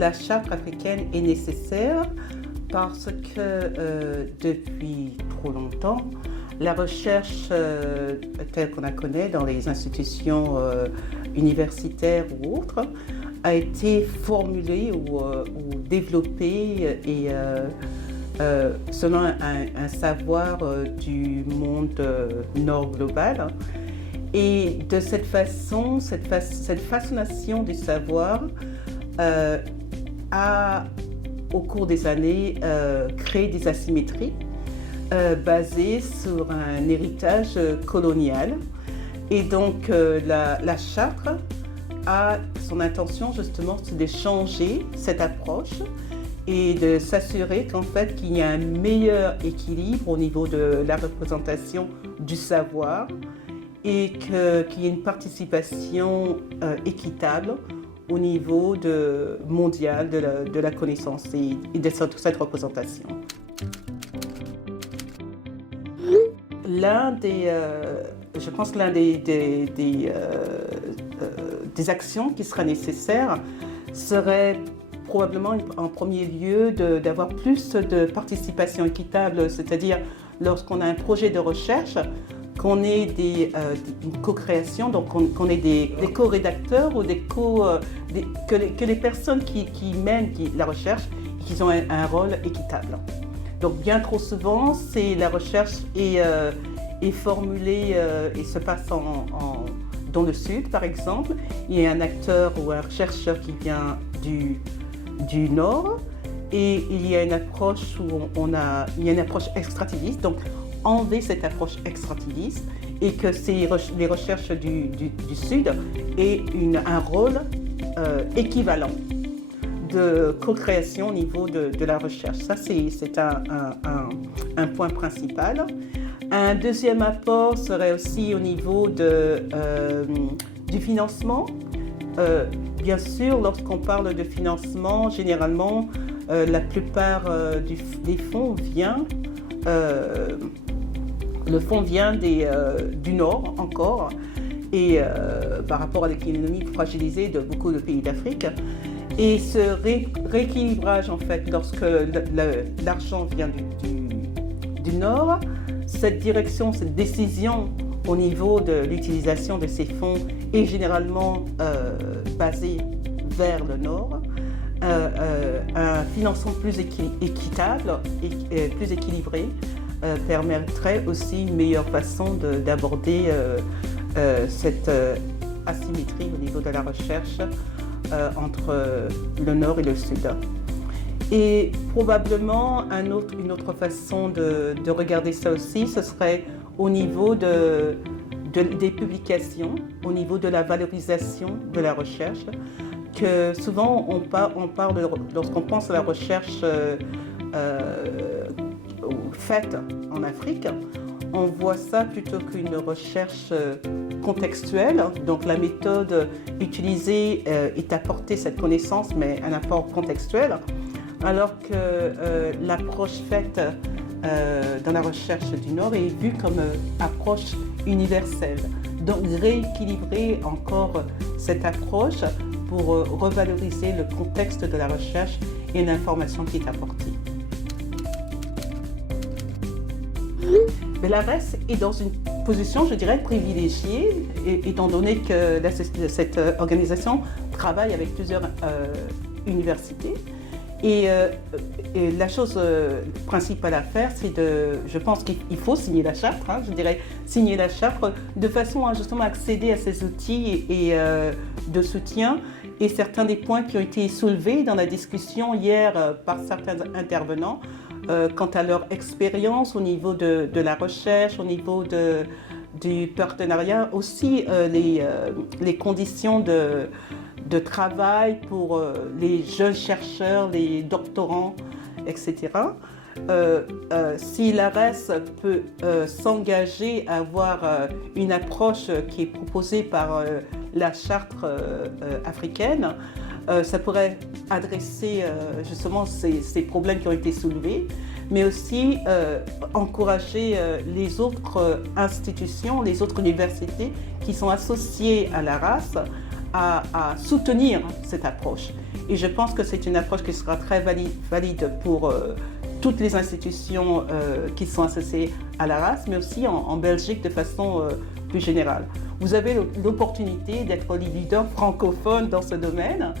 la charte africaine est nécessaire parce que depuis trop longtemps, la recherche telle qu'on la connaît dans les institutions universitaires ou autres a été formulée ou développée et selon un savoir du monde nord global. Et de cette façon, cette façonnation du savoir a, au cours des années, créé des asymétries basées sur un héritage colonial. Et donc, la charte a son intention, justement, c'est de changer cette approche et de s'assurer qu'en fait, qu'il y a un meilleur équilibre au niveau de la représentation du savoir et qu'il y ait une participation équitable au niveau mondial de la connaissance et de cette représentation. Je pense que l'un des actions qui sera nécessaire serait probablement en premier lieu d'avoir plus de participation équitable, c'est-à-dire lorsqu'on a un projet de recherche, qu'on ait une co-création, donc qu'on ait des co-rédacteurs ou que les personnes qui mènent la recherche, qu'ils ont un rôle équitable. Donc bien trop souvent, la recherche est formulée et se passe dans le Sud, par exemple. Il y a un acteur ou un chercheur qui vient du Nord et il y a une approche il y a une approche extractiviste. Donc, enlever cette approche extractiviste et que les recherches du Sud aient un rôle équivalent de co-création au niveau de la recherche. Ça, c'est un point principal. Un deuxième apport serait aussi au niveau du financement. Bien sûr, lorsqu'on parle de financement, généralement, la plupart des fonds le fonds vient du Nord encore, et par rapport à l'économie fragilisée de beaucoup de pays d'Afrique. Et ce rééquilibrage, en fait, lorsque l'argent vient du Nord, cette décision au niveau de l'utilisation de ces fonds est généralement basée vers le Nord. Un financement plus équitable et plus équilibré permettrait aussi une meilleure façon d'aborder cette asymétrie au niveau de la recherche entre le Nord et le Sud. Et probablement une autre façon de regarder ça aussi, ce serait au niveau des publications, au niveau de la valorisation de la recherche, que souvent on parle lorsqu'on pense à la recherche faite en Afrique, on voit ça plutôt qu'une recherche contextuelle. Donc la méthode utilisée est d'apporter cette connaissance, mais un apport contextuel, alors que l'approche faite dans la recherche du Nord est vue comme approche universelle. Donc rééquilibrer encore cette approche pour revaloriser le contexte de la recherche et l'information qui est apportée. Mais l'ARES est dans une position, je dirais, privilégiée, étant donné que cette organisation travaille avec plusieurs universités. Et la chose principale à faire, je pense qu'il faut signer la charte, je dirais signer la charte de façon à justement accéder à ces outils et de soutien. Et certains des points qui ont été soulevés dans la discussion hier par certains intervenants quant à leur expérience au niveau de la recherche, au niveau du partenariat, aussi les conditions de travail pour les jeunes chercheurs, les doctorants, etc. Si l'ARES peut s'engager à avoir une approche qui est proposée par la charte africaine, ça pourrait adresser justement ces problèmes qui ont été soulevés, mais aussi encourager les autres institutions, les autres universités qui sont associées à l'ARAS à soutenir cette approche. Et je pense que c'est une approche qui sera très valide pour toutes les institutions qui sont associées à l'ARAS, mais aussi en Belgique de façon plus générale. Vous avez l'opportunité d'être les leaders francophones dans ce domaine.